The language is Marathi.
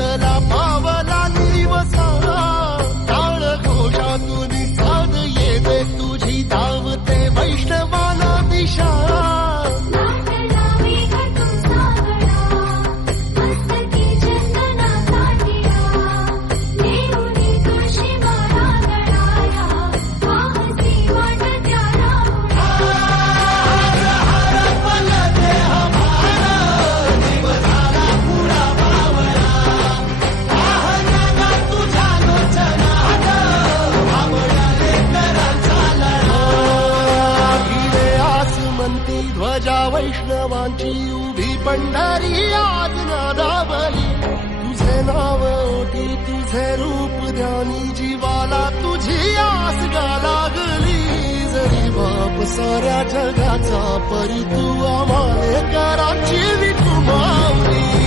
विठ्ठला पावला दिवसा टाळ घोषातून साध येते तुझी धावते वैष्णवाला दिशा ध्वजा वैष्णवांची उभी पंढरी आज नादावली तुझे नाव ओठी तुझे रूप ध्यानी जीवाला तुझी आस गा लागली जरी बाप साऱ्या जगाचा परी तू आम्हाले कराची विठू माऊली